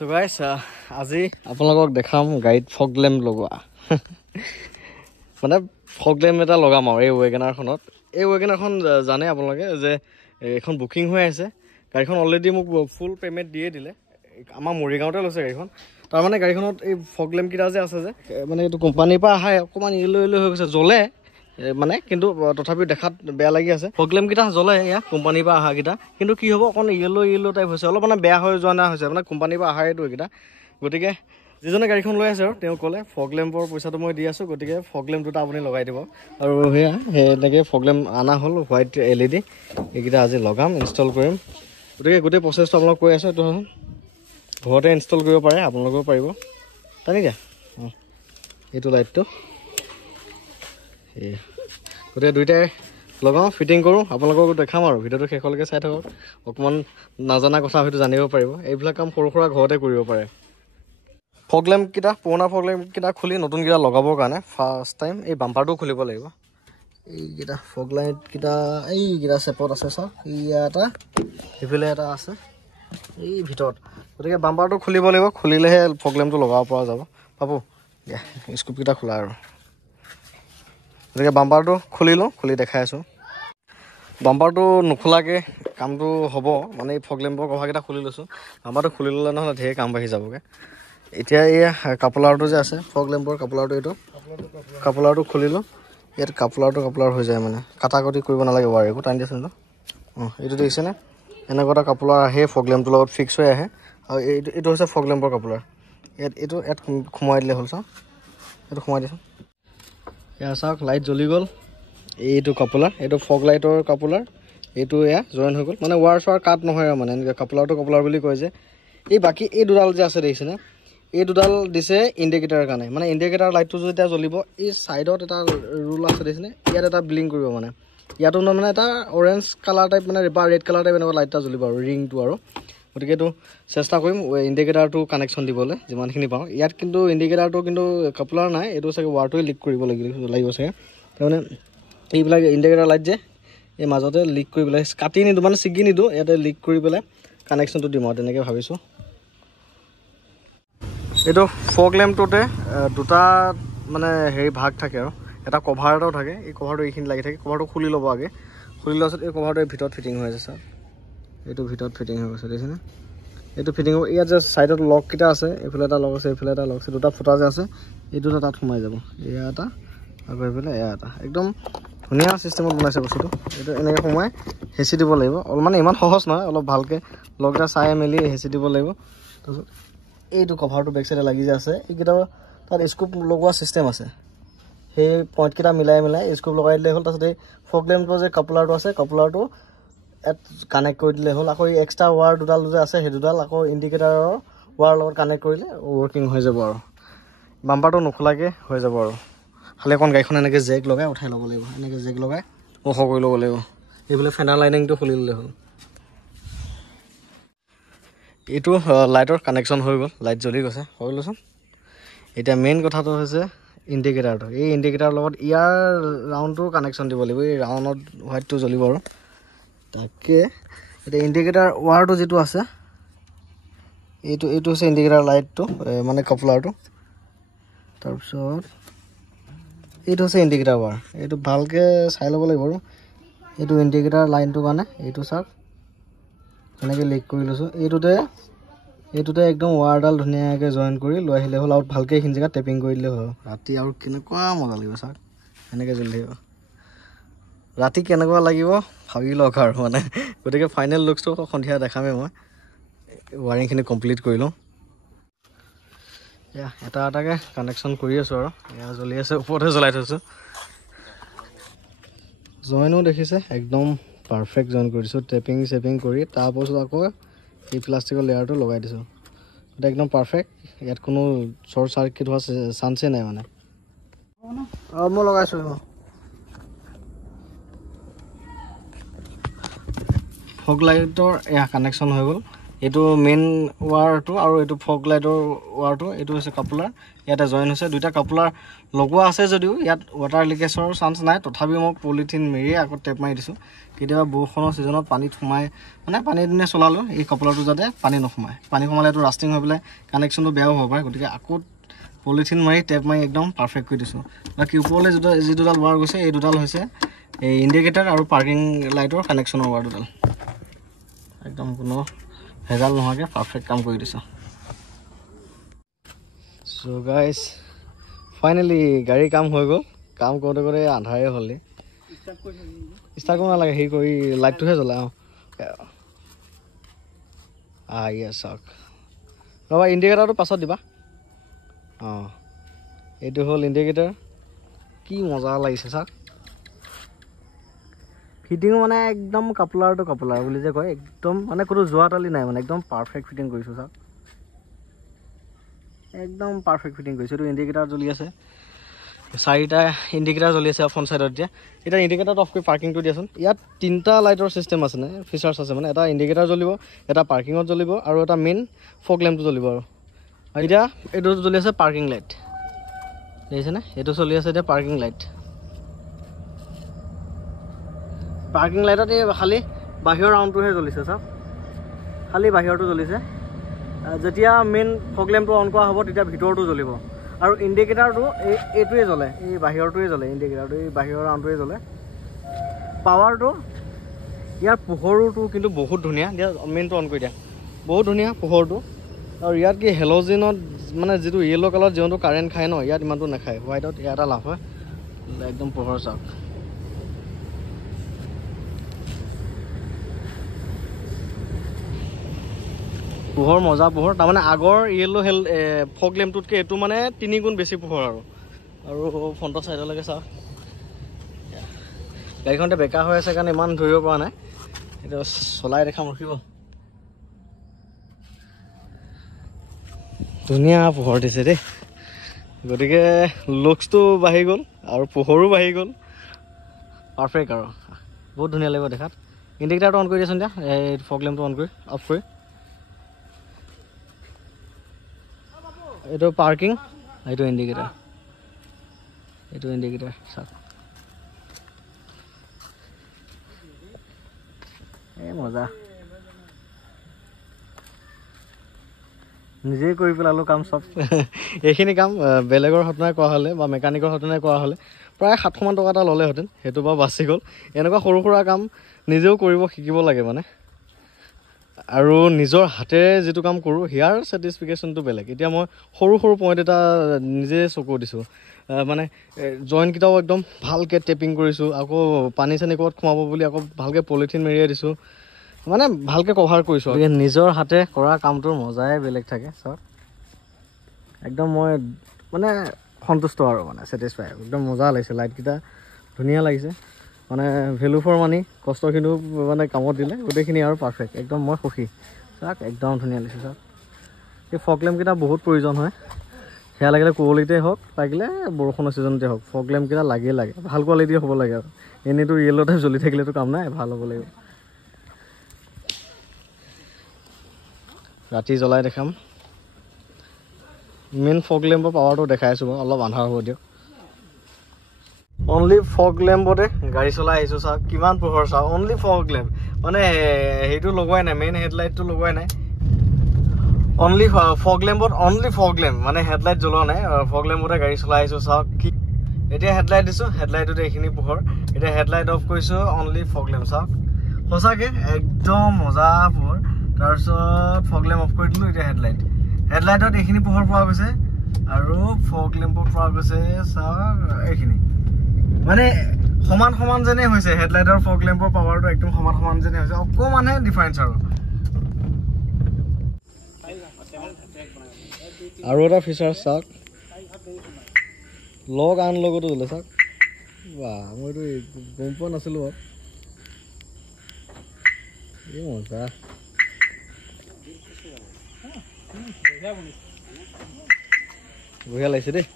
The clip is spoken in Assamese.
So guys, আজি আপোনালোকক দেখাম গাড়ীত ফগ লেম্প লগোৱা মানে ফগ লেম্প এটা লগাম আৰু এই ৱেগনাৰখনত এই ৱেগনাৰখন জানে আপোনালোকে যে এখন বুকিং হৈ আছে গাড়ীখন অলৰেডি মোক ফুল পেমেন্ট দিয়ে দিলে আমাৰ মৰিগাঁওতে লৈছে গাড়ীখন তাৰ মানে গাড়ীখনত এই ফগ লেম্প কিটা যে আছে যে মানে এইটো কোম্পানীৰ পৰা আহে অকমান ইয়েলো হৈ গৈছে জ্বলে মানে কিন্তু তথাপি দেখাত বেয়া লাগি আছে ফগ লেম্প কিটা জ্বলে ইয়া কোম্পানীৰ পৰা আহা কিটা কিন্তু কি হ'ব অকন ইয়েলো টাইপ হৈছে অলপ মানে বেয়া হৈ যোৱা না হৈছে মানে কোম্পানীৰ পৰা আহা এইটো কিটা গতিকে যিজনে গাড়ীখন লৈ আছে আৰু তেওঁ ক'লে ফগ লেম্পৰ পইচাটো মই দি আছোঁ গতিকে ফগ লেম্প দুটা আপুনি লগাই দিব আৰু সেয়া এনেকৈ ফগ লেম্প অনা হ'ল হোৱাইট LED এইকেইটা আজি লগাম ইনষ্টল কৰিম গতিকে গোটেই প্ৰচেছটো আপোনালোক কৈ আছোঁ এইটো ঘৰতে ইনষ্টল কৰিব পাৰে আপোনালোকেও পাৰিব তেনেকৈ এইটো লাইটটো গতিকে দুইটাই লগাওঁ ফিটিং কৰোঁ আপোনালোকক দেখাম আৰু ভিডিঅ'টো শেষলৈকে চাই থাকক অকণমান নাজানা কথা হয়তো জানিব পাৰিব এইবিলাক কাম সৰু সুৰা ঘৰতে কৰিব পাৰে ফগ লেম্পকেইটা পুৰণা ফগ লেম্পকেইটা খুলি নতুনকেইটা লগাবৰ কাৰণে ফাৰ্ষ্ট টাইম এই বাম্পাৰটো খুলিব লাগিব এইকেইটা ফগ লাইটকেইটা এইকেইটা চেপত আছে চাওক এটা সেইফালে এটা আছে এই ভিতৰত গতিকে বাম্পাৰটো খুলিব লাগিব খুলিলেহে ফগ লেম্পটো লগাব পৰা যাব পাব স্কুপকেইটা খোলা আৰু গতিকে বাম্পাৰটো খুলিলোঁ খুলি দেখাই আছোঁ বাম্পাৰটো নোখোলাকৈ কামটো হ'ব মানে এই ফগ লেম্পৰ কভাৰকেইটা খুলি লৈছোঁ বাম্পাৰটো খুলি ল'লে নহ'লে ঢেৰ কাম বাঢ়ি যাবগৈ এতিয়া এয়া কাপোলাৰটো যে আছে ফগ লেম্পৰ কাপোলাৰটো এইটো কাপোলাৰটো খুলিলোঁ ইয়াত কাপোলাৰ হৈ যায় মানে কাটা কটি কৰিব নালাগে ৱাৰ একো টানি দিছে ন এইটো দেখিছেনে এনেকুৱা এটা কাপোলাৰ আহে ফগ লেম্পটোৰ লগত ফিক্স হৈ আহে আৰু এইটো হৈছে ফগ লেম্পৰ কাপোলাৰ ইয়াত সোমোৱাই দিলে হ'ল চাওক এইটো সোমাই দিছোঁ এয়া চাওক লাইট জ্বলি গ'ল এইটো কাপোলাৰ এইটো ফগ লাইটৰ কাপোলাৰ এইটো এয়া জইন হৈ গ'ল মানে ৱাৰ চোৱাৰ কাট নহয় আৰু মানে এনেকৈ কাপোলাৰ বুলি কয় যে এই বাকী এই দুডাল যে আছে দেখিছেনে এই দুডাল দিছে ইণ্ডিকেটাৰৰ কাৰণে মানে ইণ্ডিকেটাৰ লাইটটো যেতিয়া জ্বলিব এই ছাইডত এটা ৰুল আছে দেখিছেনে ইয়াত এটা ব্লিং কৰিব মানে ইয়াতো মানে এটা অৰেঞ্জ কালাৰ টাইপ মানে বা ৰেড কালাৰ টাইপ এনেকুৱা লাইট এটা জ্বলিব আৰু ৰিংটো আৰু গতিকে এইটো চেষ্টা কৰিম ইণ্ডিকেটাৰটো কানেকশ্যন দিবলৈ যিমানখিনি পাওঁ ইয়াত কিন্তু ইণ্ডিকেটাৰটো কিন্তু কাপোলাৰ নাই এইটো চাগে ৱাৰটোৱে লিক কৰিব লাগিব চাগে তাৰমানে এইবিলাক ইণ্ডিকেটাৰ লাইট যে এই মাজতে লিক কৰি পেলাই কাটি নিদিওঁ মানে ছিগি নিদিওঁ ইয়াতে লিক কৰি পেলাই কানেকশ্যনটো দিম আৰু তেনেকৈ ভাবিছোঁ এইটো ফগ লেম্পটোতে দুটা মানে হেৰি ভাগ থাকে আৰু এটা কভাৰ এটাও থাকে এই কভাৰটো এইখিনি লাগি থাকে কভাৰটো খুলি ল'ব আগে খুলি লোৱাৰ পাছত এই কভাৰটো ভিতৰত ফিটিং হৈ আছে চাওক এইটো ভিতৰত ফিটিং হৈ গৈছে দেখিছেনে এইটো ফিটিং হ'ব ইয়াত যে ছাইডত লককেইটা আছে এইফালে এটা লক আছে এইফালে এটা লক আছে দুটা ফুটা যে আছে এই দুটা তাত সোমাই যাব এয়া এটা আকৌ এইফালে এয়া এটা একদম ধুনীয়া চিষ্টেমত বনাইছে বস্তুটো এইটো এনেকৈ সোমাই হেঁচি দিব লাগিব মানে ইমান সহজ নহয় অলপ ভালকৈ লগকেইটা চাই মেলি হেঁচি দিব লাগিব তাৰপিছত এইটো কভাৰটো বেক চাইডে লাগি যে আছে এইকেইটা তাত স্কুপ লগোৱা চিষ্টেম আছে সেই পইণ্টকেইটা মিলাই স্কুপ লগাই দিলে হ'ল তাৰপিছত এই ফগ লেম্পৰ যে কাপোলাৰটো আছে কাপোলাৰটো ইয়াত কানেক্ট কৰি দিলে হ'ল আকৌ এই এক্সট্ৰা ৱাৰ দুডাল যে আছে সেই দুডাল আকৌ ইণ্ডিকেটাৰৰ ৱাৰ লগত কানেক্ট কৰিলে ৱৰ্কিং হৈ যাব আৰু বাম্পাৰটো নোখোলাকৈ হৈ যাব আৰু খালি অকণ গাড়ীখন এনেকৈ জেক লগাই উঠাই ল'ব লাগিব এনেকৈ জেক লগাই ওখ কৰি ল'ব লাগিব এইফালে ফেনাৰ লাইনিংটো খুলি ল'লে হ'ল এইটো লাইটৰ কানেকশ্যন হৈ গ'ল লাইট জ্বলি গৈছে হৈ লৈচোন এতিয়া মেইন কথাটো হৈছে ইণ্ডিকেটাৰটো এই ইণ্ডিকেটাৰৰ লগত ইয়াৰ ৰাউণ্ডটো কানেকশ্যন দিব লাগিব এই ৰাউণ্ডত হোৱাইটটো জ্বলিব আৰু তাকে এতিয়া ইণ্ডিকেটাৰ ৱাৰটো যিটো আছে এইটো হৈছে ইণ্ডিকেটাৰ লাইটটো মানে কাপোলাৰটো তাৰপিছত এইটো হৈছে ইণ্ডিকেটাৰ ৱাৰ এইটো ভালকৈ চাই ল'ব লাগিব আৰু এইটো ইণ্ডিকেটাৰ লাইনটোৰ কাৰণে এইটো চাওক এনেকৈ লিক কৰি লৈছোঁ এইটোতে একদম ৱাৰডাল ধুনীয়াকৈ জইন কৰি লৈ আহিলে হ'ল আৰু ভালকৈ এইখিনি জেগাত টেপিং কৰি দিলে হ'ল ৰাতি আৰু কেনেকুৱা মজা লাগিব চাওক এনেকৈ জ্বলি থাকিব ৰাতি কেনেকুৱা লাগিব ভাবি লওক আৰু মানে গতিকে ফাইনেল লুকছটো সন্ধিয়া দেখামেই মই ৱাৰিংখিনি কমপ্লিট কৰি লওঁ এয়া এটাকৈ কানেকশ্যন কৰি আছোঁ আৰু এয়া জ্বলি আছে ওপৰতে জ্বলাই থৈছোঁ জইনো দেখিছে একদম পাৰফেক্ট জইন কৰি দিছোঁ টেপিং কৰি তাৰপাছত আকৌ এই প্লাষ্টিকৰ লেয়াৰটো লগাই দিছোঁ এটা একদম পাৰফেক্ট ইয়াত কোনো শ্বৰ্ট চাৰ্কিট হোৱা চান্সেই নাই মানে মই লগাইছোঁ ফগ লাইটৰ এয়া কানেকশ্যন হৈ গ'ল এইটো মেইন ৱাৰটো আৰু এইটো ফগ লাইটৰ ৱাৰটো এইটো হৈছে কাপোলাৰ ইয়াতে জইন হৈছে দুইটা কাপোলাৰ লগোৱা আছে যদিও ইয়াত ৱাটাৰ লিকেজৰ চান্স নাই তথাপিও মই পলিথিন মেৰিয়ে আকৌ টেপ মাৰি দিছোঁ কেতিয়াবা বৰষুণৰ ছিজনত পানীত সোমাই মানে পানী দিনে চলালোঁ এই কাপোলাৰটো যাতে পানী নোসোমায় পানী সোমালে এইটো ৰাষ্টিং হৈ পেলাই কানেকশ্যনটো বেয়াও হ'ব পাৰে গতিকে আকৌ পলিথিন মাৰি টেপ মাৰি একদম পাৰফেক্ট কৰি দিছোঁ বাকী ওপৰলৈ যি দুডাল ৱাৰ গৈছে এই দুডাল হৈছে এই ইণ্ডিকেটাৰ আৰু পাৰ্কিং লাইটৰ কানেকশ্যনৰ ৱাৰ দুডাল একদম কোনো ভেজাল নোহোৱাকৈ পাৰফেক্ট কাম কৰি দিছোঁ চ' গাইজ ফাইনেলি গাড়ী কাম হৈ গ'ল কাম কৰোঁতে কৰোঁতে আন্ধাৰে হ'লে ষ্টাৰ্ট কৰিব নালাগে হেৰি কৰি লাইটটোহে জ্বলাই ইয়েছ চাওক ৰ'বা ইণ্ডিকেটাৰটো পাছত দিবা এইটো হ'ল ইণ্ডিকেটাৰ কি মজা লাগিছে চাওক ফিটিঙো মানে একদম কাপোলাৰটো কাপোলাৰ বুলি যে কয় একদম মানে কোনো যোৱা তালি নাই মানে একদম পাৰফেক্ট ফিটিং কৰিছোঁ চাওক একদম পাৰফেক্ট ফিটিং কৰিছোঁ এইটো ইণ্ডিকেটাৰ জ্বলি আছে 4টা ইণ্ডিকেটাৰ জ্বলি আছে ফ্ৰণ্ট ছাইডত এতিয়া ইণ্ডিকেটাৰটো অফ কৰি পাৰ্কিংটো দিয়াচোন ইয়াত 3টা লাইটৰ চিষ্টেম আছে নে ফিচাৰ্ছ আছে মানে এটা ইণ্ডিকেটাৰ জ্বলিব এটা পাৰ্কিঙত জ্বলিব আৰু এটা মেইন ফগ লেম্পটো জ্বলিব আৰু এতিয়া এইটো জ্বলি আছে পাৰ্কিং লাইট দেখিছেনে এইটো চলি আছে এতিয়া পাৰ্কিং লাইট পাৰ্কিং লাইটত এই খালি বাহিৰৰ ৰাউণ্ডটোহে জ্বলিছে চাওক খালি বাহিৰটো জ্বলিছে যেতিয়া মেইন ফগ লেম্পটো অন কৰা হ'ব তেতিয়া ভিতৰটো জ্বলিব আৰু ইণ্ডিকেটাৰটো এইটোৱে জ্বলে এই বাহিৰটোৱে জ্বলে ইণ্ডিকেটাৰটো এই বাহিৰৰ ৰাউণ্ডটোৱে জ্বলে পাৱাৰটো ইয়াৰ পোহৰটো কিন্তু বহুত ধুনীয়া দিয়া মেইনটো অন কৰি দিয়া বহুত ধুনীয়া পোহৰটো আৰু ইয়াত কি হেল'জিনত মানে যিটো য়েল্ল' কালাৰত যিমানটো কাৰেণ্ট খায় ন ইয়াত ইমানটো নাখায় হোৱাইটত ইয়াত এটা লাভ হয় একদম পোহৰ চাওক পোহৰ মজা পোহৰ তাৰমানে আগৰ য়েল্ল' ফগ লেম্পটোতকৈ এইটো মানে 3 গুণ বেছি পোহৰ আৰু ফ্ৰণ্টৰ ছাইডলৈকে চাওক গাড়ীখনতে বেকা হৈ আছে কাৰণে ইমান ধৰিব পৰা নাই এতিয়া চলাই দেখাম ৰখিব ধুনীয়া পোহৰ দিছে দেই গতিকে লুকছটো বাঢ়ি গ'ল আৰু পোহৰো বাঢ়ি গ'ল পাৰফেক্ট আৰু বহুত ধুনীয়া লাগিব দেখাত ইণ্ডিকেটাৰটো অন কৰি দিয়াচোন দিয়া এই ফগ লেম্পটো অন কৰি অফ কৰি এইটো পাৰ্কিং এইটো ইণ্ডিকেটাৰ চাওক এই মজা নিজেই কৰি পেলালোঁ কাম চব এইখিনি কাম বেলেগৰ হতুৱাই কৰা হ'লে বা মেকানিকৰ হতুৱাই কৰা হ'লে প্ৰায় 700 মান টকা এটা ল'লেহেঁতেন সেইটো বাৰু বাচি গ'ল এনেকুৱা সৰু সুৰা কাম নিজেও কৰিব শিকিব লাগে মানে আৰু নিজৰ হাতেৰে যিটো কাম কৰোঁ হিয়াৰ ছেটিছফিকেশ্যনটো বেলেগ এতিয়া মই সৰু পইণ্ট এটা নিজে চকু দিছোঁ মানে জইণ্টকেইটাও একদম ভালকৈ টেপিং কৰিছোঁ আকৌ পানী চানী ক'ৰবাত সোমাব বুলি আকৌ ভালকৈ পলিথিন মেৰিয়াই দিছোঁ মানে ভালকৈ কভাৰ কৰিছোঁ গতিকে নিজৰ হাতে কৰা কামটোৰ মজাই বেলেগ থাকে চাওক একদম মই মানে সন্তুষ্ট আৰু মানে ছেটিছফাই একদম মজা লাগিছে লাইটকেইটা ধুনীয়া লাগিছে মানে ভেলু ফৰ মানি কষ্টখিনিও মানে কামত দিলে গোটেইখিনি আৰু পাৰফেক্ট একদম মই সুখী চাওক একদম ধুনীয়া লাগিছে চাওক এই ফগ লেম্পকেইটা বহুত প্ৰয়োজন হয় সেয়া লাগিলে কোৱালিটিয়ে হওক লাগিলে বৰষুণৰ ছিজনতে হওক ফগ লেম্পকেইটা লাগে ভাল কোৱালিটি হ'ব লাগে আৰু এনেইতো য়েল্ল'তে জ্বলি থাকিলেতো কাম নাই ভাল হ'ব লাগিব ৰাতি জ্বলাই দেখাম মেইন ফগ লেম্পৰ পাৱাৰটো দেখাই আছোঁ মই অলপ আন্ধাৰ হ'ব দিয়ক অনলি ফগ লেম্পতে গাড়ী চলাই আহিছোঁ চাওক কিমান পোহৰ চাওক অনলি ফগ লেম্প মানে সেইটো লগোৱাই নাই মেইন হেডলাইটটো লগোৱাই নাই অনলি ফগ লেম্পত অনলি ফগ লেম্প মানে হেডলাইট জ্বলোৱা নাই ফগ লেম্পতে গাড়ী চলাই আহিছোঁ চাওক কি এতিয়া হেডলাইট দিছোঁ হেডলাইটতে এইখিনি পোহৰ এতিয়া হেডলাইট অফ কৰিছোঁ অনলি ফগ লেম্প চাওক সঁচাকৈ একদম মজা পোহৰ তাৰপিছত ফগ লেম্প অফ কৰি দিলোঁ এতিয়া হেডলাইটত এইখিনি পোহৰ পোৱা গৈছে আৰু ফগ লেম্পত পোৱা গৈছে চাওক এইখিনি মানে সমান যেনে হৈছে হেডলাইটৰ ফগ লেম্পৰ পাৱাৰটো একদম সমান যেনে হৈছে অকণমানহে ডিফাৰেঞ্চ আৰু এটা ফিচাৰ চাওক লগ আনলগতো জ্বলে চাওক বাহ মইতো গম পোৱা নাছিলোঁ বাৰু এই মজা বঢ়িয়া লাগিছে দেই